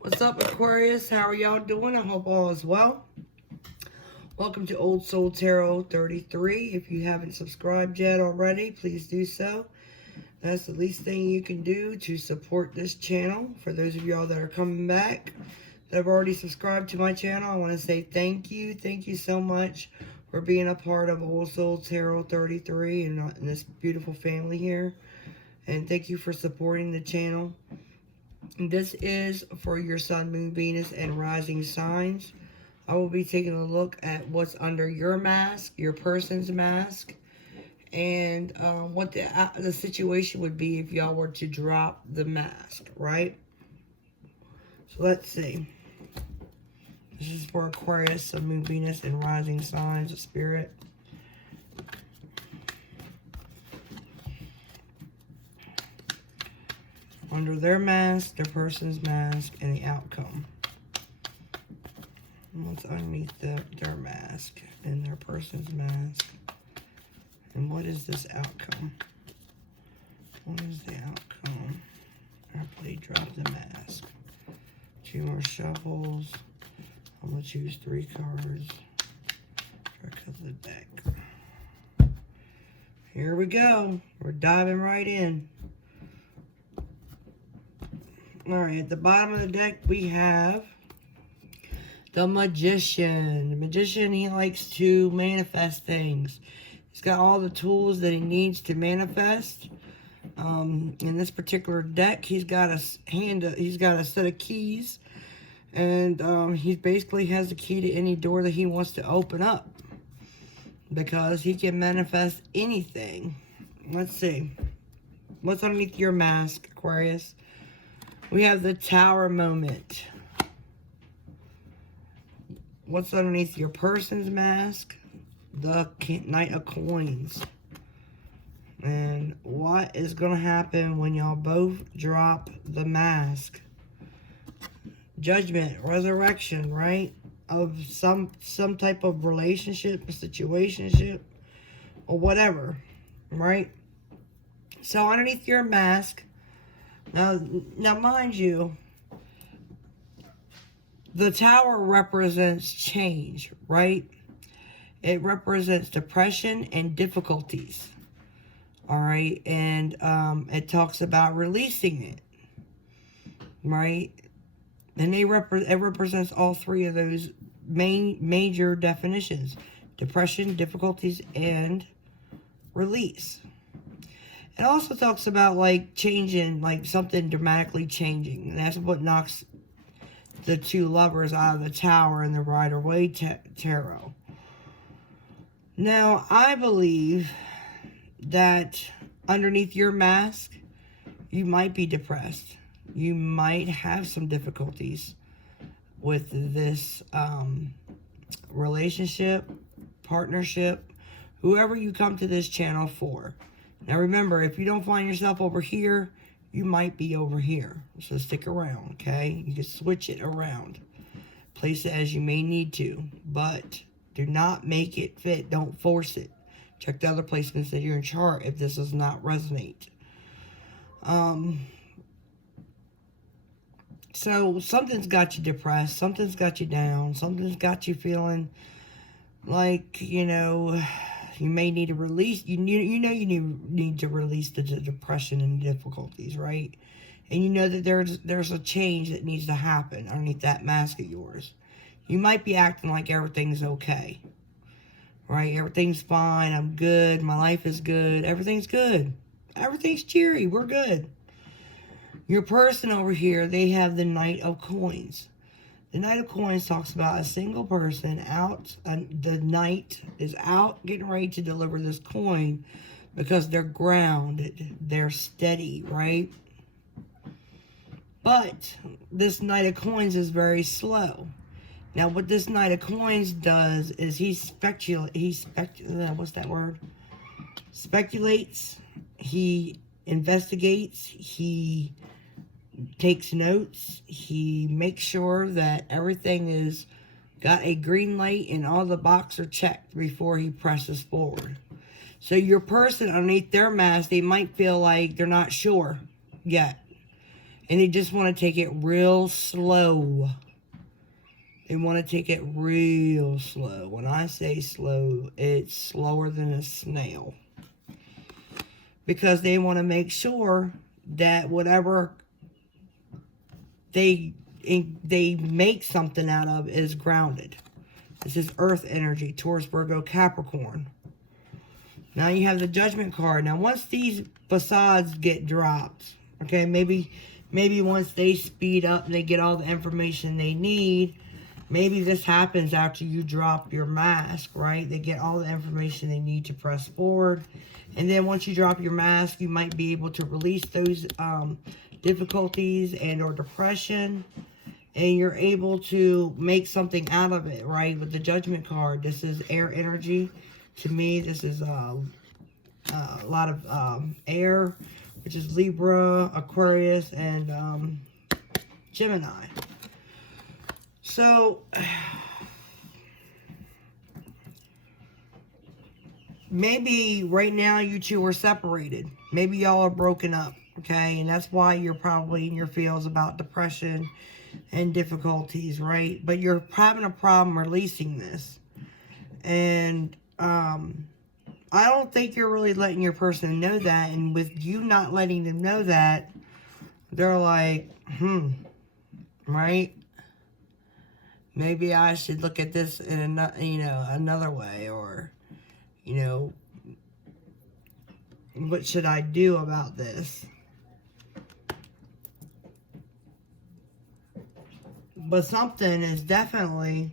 What's up, Aquarius? How are y'all doing? I hope all is well. Welcome to Old Soul Tarot 33. If you haven't subscribed yet already, please do so. That's the least thing you can do to support this channel. For those of y'all that are coming back, that have already subscribed to my channel, I want to say thank you. Thank you so much for being a part of Old Soul Tarot 33 and this beautiful family here. And thank you for supporting the channel. This is for your Sun, Moon, Venus, and rising signs. I will be taking a look at what's under your mask, your person's mask, and what the situation would be if y'all were to drop the mask, right? So let's see. This is for Aquarius, Sun, Moon, Venus, and rising signs of spirit. Under their mask, their person's mask, and the outcome. What's underneath their mask and their person's mask? And what is this outcome? What is the outcome after they drop the mask? 2 more shuffles. I'm going to choose 3 cards. Try to cut the deck. Here we go. We're diving right in. Alright, at the bottom of the deck we have the Magician. The Magician, he likes to manifest things. He's got all the tools that he needs to manifest. In this particular deck, he's got a set of keys. And he basically has the key to any door that he wants to open up. Because he can manifest anything. Let's see. What's underneath your mask, Aquarius? We have the Tower moment. What's underneath your person's mask? The Knight of Coins. And what is going to happen when y'all both drop the mask? Judgment, resurrection, right? Of some type of relationship, situationship, or whatever, right? So underneath your mask, now mind you, the Tower represents change, right? It represents depression and difficulties, all right? And it talks about releasing it, right? And it represents all 3 of those major definitions: depression, difficulties, and release. It also talks about, like, changing, like, something dramatically changing. And that's what knocks the 2 lovers out of the Tower and the Rider-Waite Tarot. Now, I believe that underneath your mask, you might be depressed. You might have some difficulties with this relationship, partnership, whoever you come to this channel for. Now remember, if you don't find yourself over here, you might be over here. So stick around, okay? You can switch it around. Place it as you may need to. But do not make it fit. Don't force it. Check the other placements in your chart if this does not resonate. So something's got you depressed. Something's got you down. Something's got you feeling like, you know, you may need to release, you need to release the depression and difficulties, right? And you know that there's a change that needs to happen underneath that mask of yours. You might be acting like everything's okay, right? Everything's fine, I'm good, my life is good, everything's good. Everything's cheery, we're good. Your person over here, they have the Knight of Coins. The Knight of Coins talks about a single person out. The Knight is out getting ready to deliver this coin because they're grounded. They're steady, right? But this Knight of Coins is very slow. Now, what this Knight of Coins does is what's that word? Speculates. He investigates. He takes notes. He makes sure that everything is got a green light and all the boxes are checked before he presses forward. So your person underneath their mask, they might feel like they're not sure yet. And they just want to take it real slow. They want to take it real slow. When I say slow, it's slower than a snail. Because they want to make sure that whatever they make something out of is grounded. This is earth energy, Taurus, Virgo, Capricorn. Now you have the Judgment card. Now once these facades get dropped, okay, maybe once they speed up and they get all the information they need, maybe this happens after you drop your mask, right? They get all the information they need to press forward. And then once you drop your mask, you might be able to release those difficulties and or depression. And you're able to make something out of it, right? With the Judgment card, this is air energy. To me, this is a lot of air, which is Libra, Aquarius, and Gemini. So, maybe right now you two are separated. Maybe y'all are broken up, okay? And that's why you're probably in your feels about depression and difficulties, right? But you're having a problem releasing this. And I don't think you're really letting your person know that. And with you not letting them know that, they're like, right? Maybe I should look at this in another way, or, what should I do about this? But something has definitely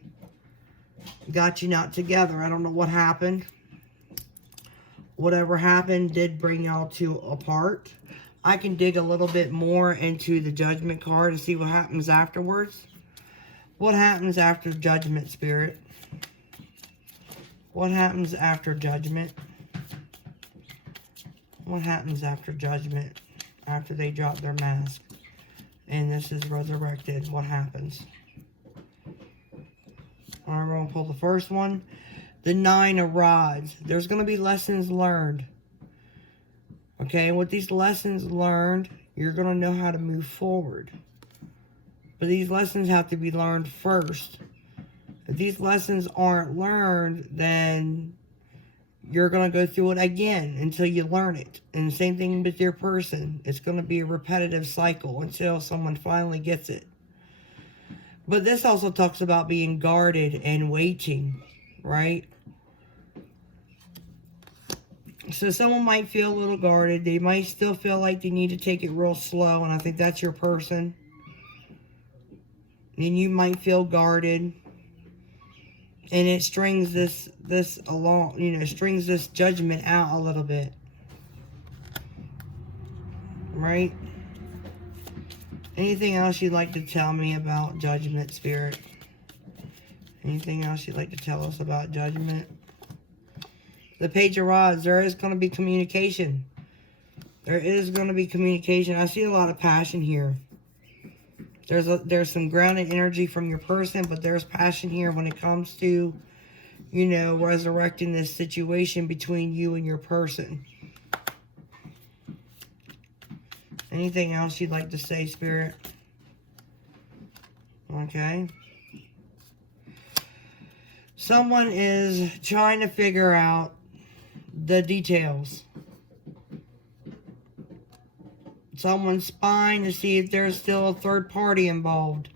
got you not together. I don't know what happened. Whatever happened did bring y'all two apart. I can dig a little bit more into the Judgment card and see what happens afterwards. What happens after Judgment, Spirit? What happens after Judgment? What happens after Judgment? After they drop their mask and this is resurrected, what happens? Alright, we're going to pull the first one. The 9 of Rods. There's going to be lessons learned. Okay, and with these lessons learned, you're going to know how to move forward. But these lessons have to be learned first. If these lessons aren't learned, then you're going to go through it again until you learn it. And the same thing with your person. It's going to be a repetitive cycle until someone finally gets it. But this also talks about being guarded and waiting, right? So someone might feel a little guarded. They might still feel like they need to take it real slow, and I think that's your person. And you might feel guarded. And it strings this along, strings this Judgment out a little bit. Right? Anything else you'd like to tell me about Judgment, Spirit? Anything else you'd like to tell us about Judgment? The Page of Rods, there is going to be communication. There is going to be communication. I see a lot of passion here. There's some grounded energy from your person, but there's passion here when it comes to, resurrecting this situation between you and your person. Anything else you'd like to say, Spirit? Okay. Someone is trying to figure out the details. Someone's spying to see if there's still a third party involved.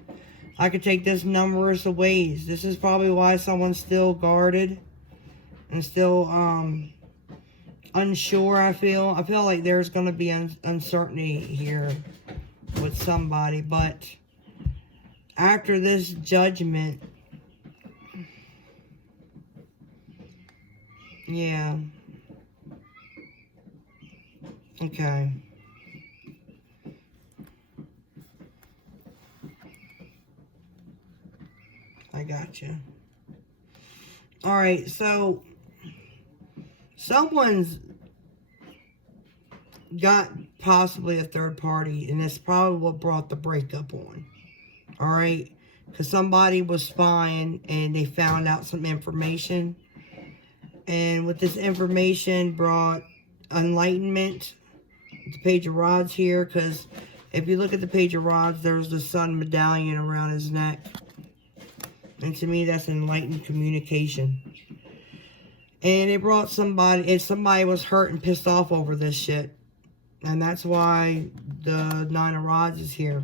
I could take this numerous ways. This is probably why someone's still guarded and still unsure. I feel like there's going to be uncertainty here with somebody. But after this Judgment, yeah. Okay. I got you. Alright, so someone's got possibly a third party, and that's probably what brought the breakup on. Alright? Because somebody was spying and they found out some information. And with this information brought enlightenment. The Page of Rods here, because If you look at the Page of Rods, there's the sun medallion around his neck. And to me, that's enlightened communication. And it brought somebody, and somebody was hurt and pissed off over this shit. And that's why the Nine of Rods is here.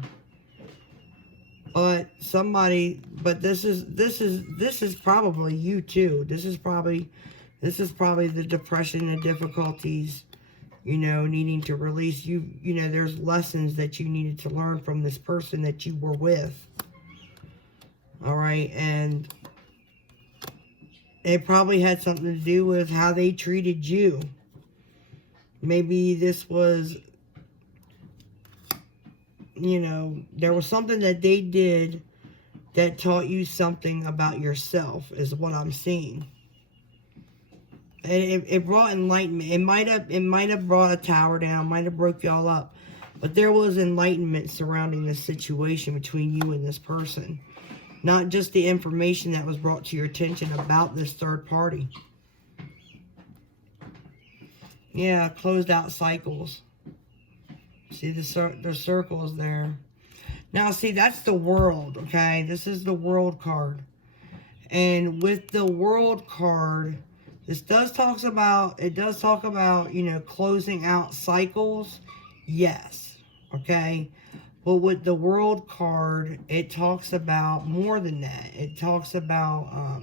But somebody, but this is probably you too. This is probably the depression, the difficulties, you know, needing to release. You know, there's lessons that you needed to learn from this person that you were with. All right, and it probably had something to do with how they treated you. Maybe this was, you know, there was something that they did that taught you something about yourself, is what I'm seeing. And it brought enlightenment. It might have brought a tower down, might have broke y'all up. But there was enlightenment surrounding this situation between you and this person. Not just the information that was brought to your attention about this third party. Yeah, closed out cycles. See the circles there. Now, see, that's the world, okay? This is the world card. And with the world card, this does talk about, you know, closing out cycles. Yes, okay? But with the world card, it talks about more than that. It talks about,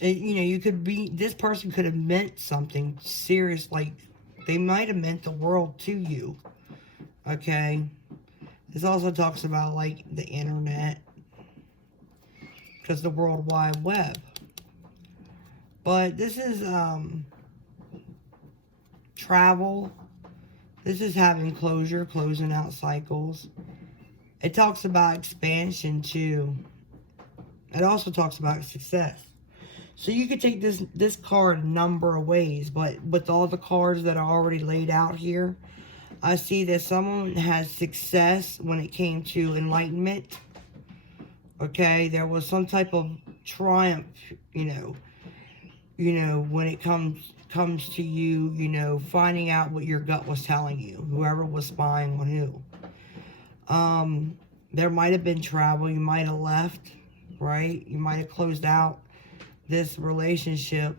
you know, you could be, this person could have meant something serious, like they might have meant the world to you, okay? This also talks about, like, the internet, because the World Wide Web. But this is, travel. This is having closure, closing out cycles. It talks about expansion, too. It also talks about success. So you could take this card a number of ways, but with all the cards that are already laid out here, I see that someone has success when it came to enlightenment. Okay, there was some type of triumph, you know, when it comes to you, you know, finding out what your gut was telling you, whoever was spying on who. There might have been travel, you might have left, right? You might have closed out this relationship,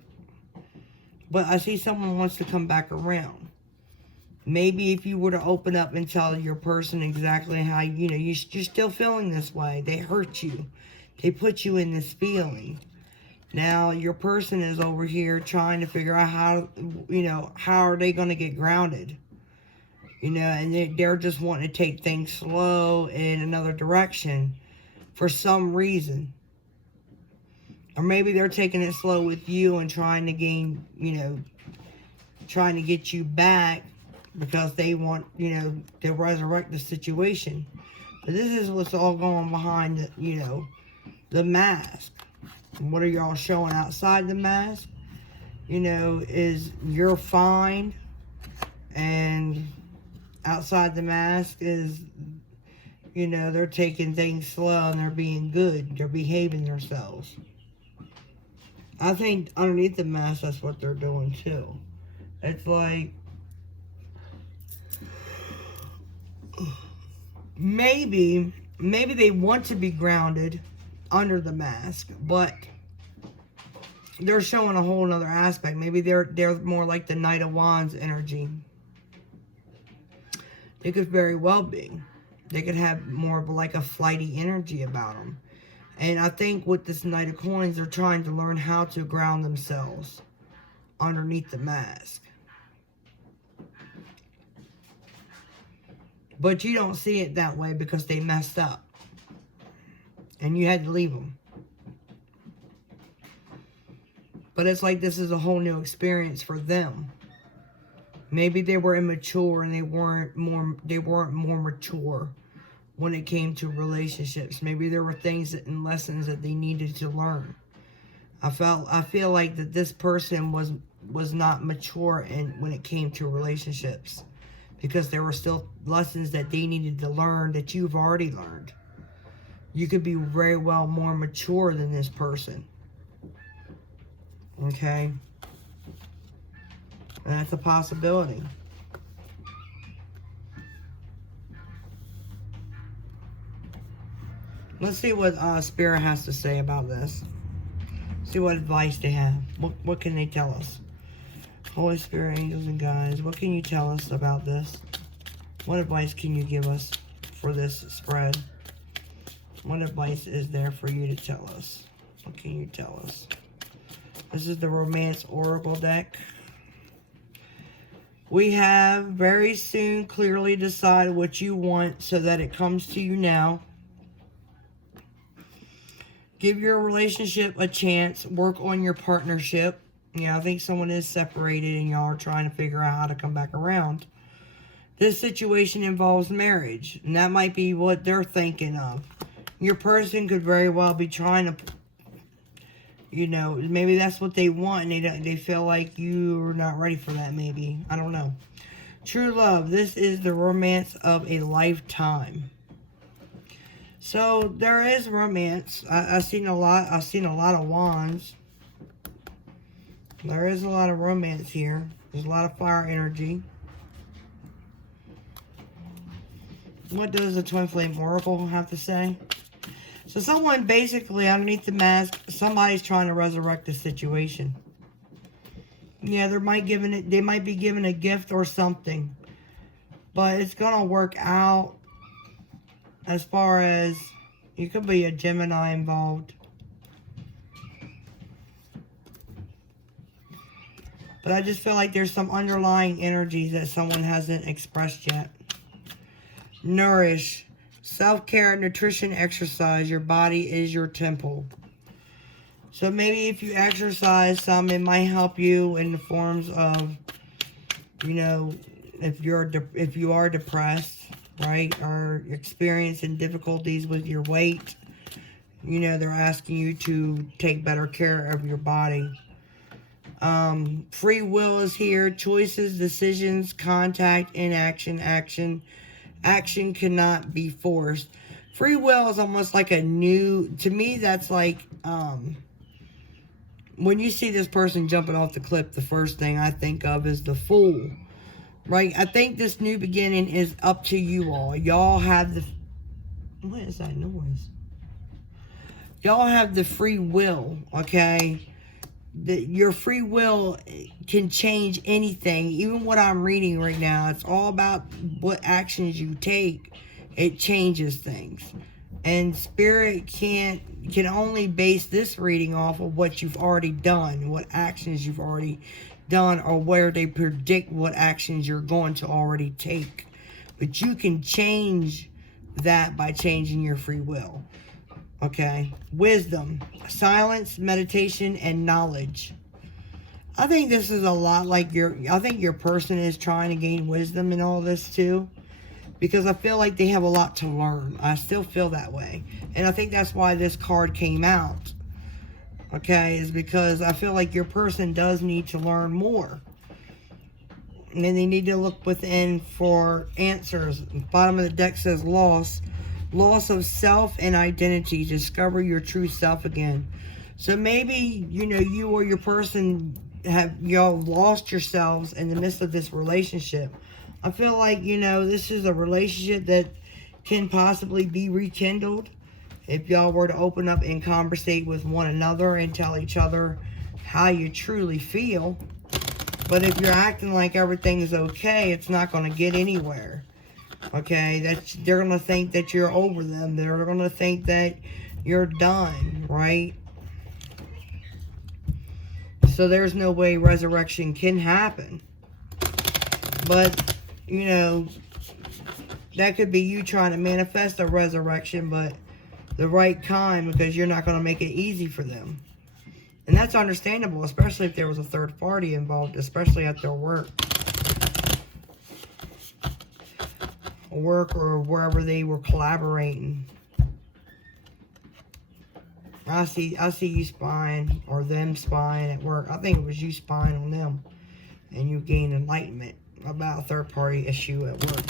but I see someone wants to come back around. Maybe if you were to open up and tell your person exactly how, you know, you're still feeling this way. They hurt you. They put you in this feeling. Now, your person is over here trying to figure out how, you know, how are they going to get grounded? You know, and they're just wanting to take things slow in another direction for some reason. Or maybe they're taking it slow with you and trying to gain, you know, trying to get you back because they want, you know, to resurrect the situation. But this is what's all going behind, the, you know, the mask. And what are y'all showing outside the mask? You know, is you're fine. And outside the mask is, you know, they're taking things slow and they're being good. They're behaving themselves. I think underneath the mask, that's what they're doing too. It's like, maybe they want to be grounded under the mask, but they're showing a whole other aspect. Maybe they're more like the Knight of Wands energy. They could very well be. They could have more of like a flighty energy about them. And I think with this Knight of Coins, they're trying to learn how to ground themselves underneath the mask. But you don't see it that way because they messed up. And you had to leave them. But it's like this is a whole new experience for them. Maybe they were immature and they weren't more mature when it came to relationships. Maybe there were things and lessons that they needed to learn. I feel like that this person was not mature when it came to relationships, because there were still lessons that they needed to learn that you've already learned. You could be very well more mature than this person. Okay? And that's a possibility. Let's see what Spirit has to say about this. See what advice they have. What can they tell us? Holy Spirit, angels, and guides, what can you tell us about this? What advice can you give us for this spread? What advice is there for you to tell us? What can you tell us? This is the Romance Oracle deck. We have very soon clearly decide what you want so that it comes to you now. Give your relationship a chance. Work on your partnership. Yeah, I think someone is separated and y'all are trying to figure out how to come back around. This situation involves marriage, and that might be what they're thinking of. Your person could very well be trying to, you know, maybe that's what they want, and they feel like you're not ready for that, maybe. I don't know. True love. This is the romance of a lifetime. So there is romance. I've seen a lot of wands. There is a lot of romance here. There's a lot of fire energy. What does the Twin Flame Oracle have to say? So someone basically underneath the mask, somebody's trying to resurrect the situation. Yeah, they might be given a gift or something. But it's gonna work out as far as you could be a Gemini involved. But I just feel like there's some underlying energies that someone hasn't expressed yet. Nourish. Self-care, nutrition, exercise. Your body is your temple. So maybe if you exercise some, it might help you in the forms of, you know, if you are depressed, right, or experiencing difficulties with your weight, you know, they're asking you to take better care of your body. Free will is here. Choices, decisions, contact, inaction, action. Action cannot be forced. Free will is almost like a new, to me, that's like, when you see this person jumping off the cliff, the first thing I think of is the Fool, right? I think this new beginning is up to you all. Y'all have the, what is that noise? Y'all have the free will, okay? Your free will can change anything. Even what I'm reading right now, it's all about what actions you take. It changes things. And Spirit can only base this reading off of what you've already done, what actions you've already done, or where they predict what actions you're going to already take. But you can change that by changing your free will. Okay, wisdom, silence, meditation, and knowledge. I think this is a lot like I think your person is trying to gain wisdom in all this too. Because I feel like they have a lot to learn. I still feel that way. And I think that's why this card came out. Okay, is because I feel like your person does need to learn more. And then they need to look within for answers. The bottom of the deck says loss. Loss of self and identity. Discover your true self again. So maybe, you know, you or your person y'all lost yourselves in the midst of this relationship. I feel like, you know, this is a relationship that can possibly be rekindled if y'all were to open up and conversate with one another and tell each other how you truly feel. But if you're acting like everything is okay, it's not going to get anywhere. Okay, they're going to think that you're over them. They're going to think that you're done, right? So there's no way resurrection can happen. But, you know, that could be you trying to manifest a resurrection, but the right kind, because you're not going to make it easy for them. And that's understandable, especially if there was a third party involved, especially at their work. Or wherever they were collaborating. I see you spying, or them spying at work. I think it was you spying on them, and you gained enlightenment about a third party issue at work.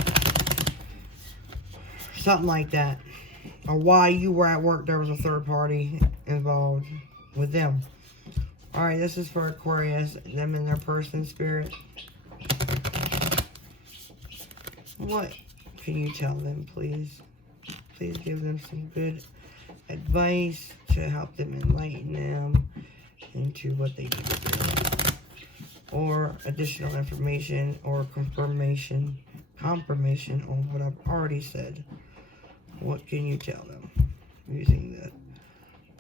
Something like that. Or why you were at work, there was a third party involved with them. Alright, this is for Aquarius, them and their person, Spirit. What can you tell them, please? Please give them some good advice to help them enlighten them into what they need to do. Or additional information or confirmation on what I've already said. What can you tell them using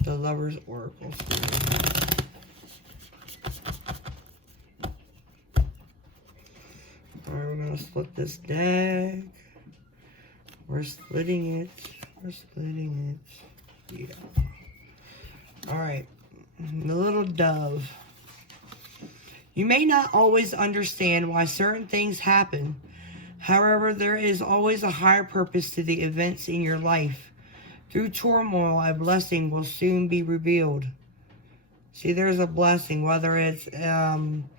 the Lover's Oracle Spirit? Alright, we're going to split this deck. We're splitting it. We're splitting it. Yeah. Alright. The little dove. You may not always understand why certain things happen. However, there is always a higher purpose to the events in your life. Through turmoil, a blessing will soon be revealed. See, there's a blessing, whether it's an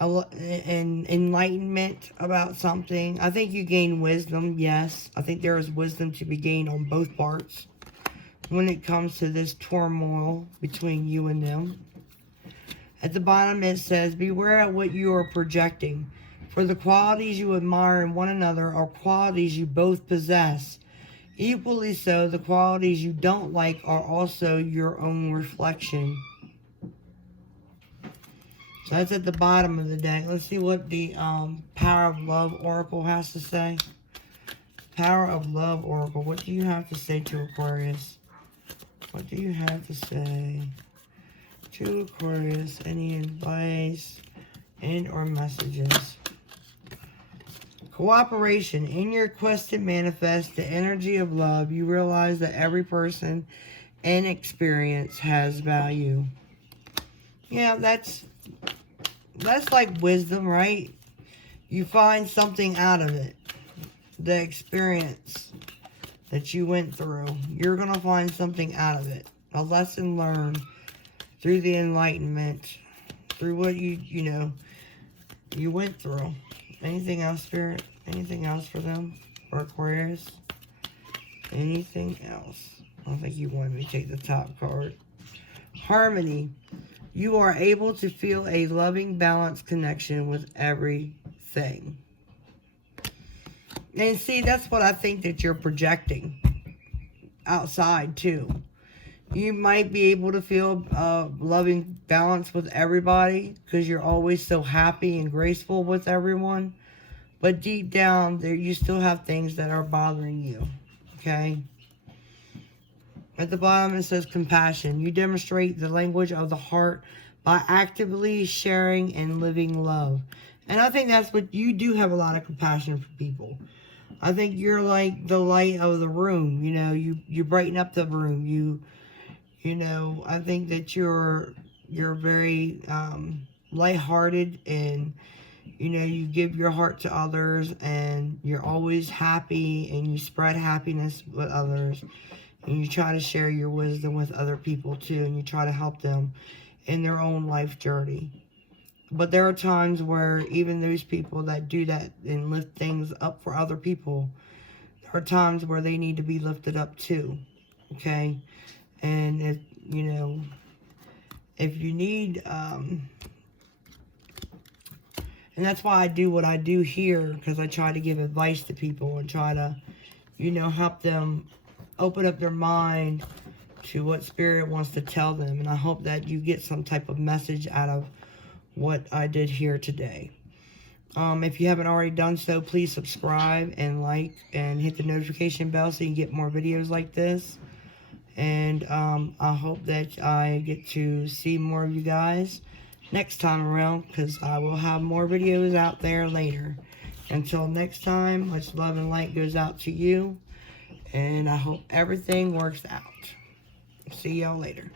enlightenment about something. I think you gain wisdom, yes. I think there is wisdom to be gained on both parts when it comes to this turmoil between you and them. At the bottom it says, beware of what you are projecting, for the qualities you admire in one another are qualities you both possess. Equally so, the qualities you don't like are also your own reflection. So that's at the bottom of the deck. Let's see what the Power of Love Oracle has to say. Power of Love Oracle. What do you have to say to Aquarius? What do you have to say to Aquarius? Any advice and or messages? Cooperation. In your quest to manifest the energy of love, you realize that every person and experience has value. Yeah, that's like wisdom, right? You find something out of it. The experience that you went through, you're going to find something out of it. A lesson learned through the enlightenment, through what you went through. Anything else, Spirit? Anything else for them? Or Aquarius? Anything else? I don't think you wanted me to take the top card. Harmony. You are able to feel a loving, balanced connection with everything. And see, that's what I think that you're projecting outside too. You might be able to feel loving balance with everybody because you're always so happy and graceful with everyone. But deep down, there you still have things that are bothering you. Okay? At the bottom, it says compassion. You demonstrate the language of the heart by actively sharing and living love. And I think that's what you do, have a lot of compassion for people. I think you're like the light of the room. You know, you brighten up the room. You know, I think that you're very lighthearted, and you know, you give your heart to others, and you're always happy, and you spread happiness with others, and you try to share your wisdom with other people too, and you try to help them in their own life journey. But there are times where even those people that do that and lift things up for other people, there are times where they need to be lifted up too. Okay? And if, you know, if you need, and that's why I do what I do here, because I try to give advice to people and try to, you know, help them open up their mind to what Spirit wants to tell them. And I hope that you get some type of message out of what I did here today. If you haven't already done so, please subscribe and like and hit the notification bell so you get more videos like this. And I hope that I get to see more of you guys next time around, because I will have more videos out there later. Until next time, much love and light goes out to you, and I hope everything works out. See y'all later.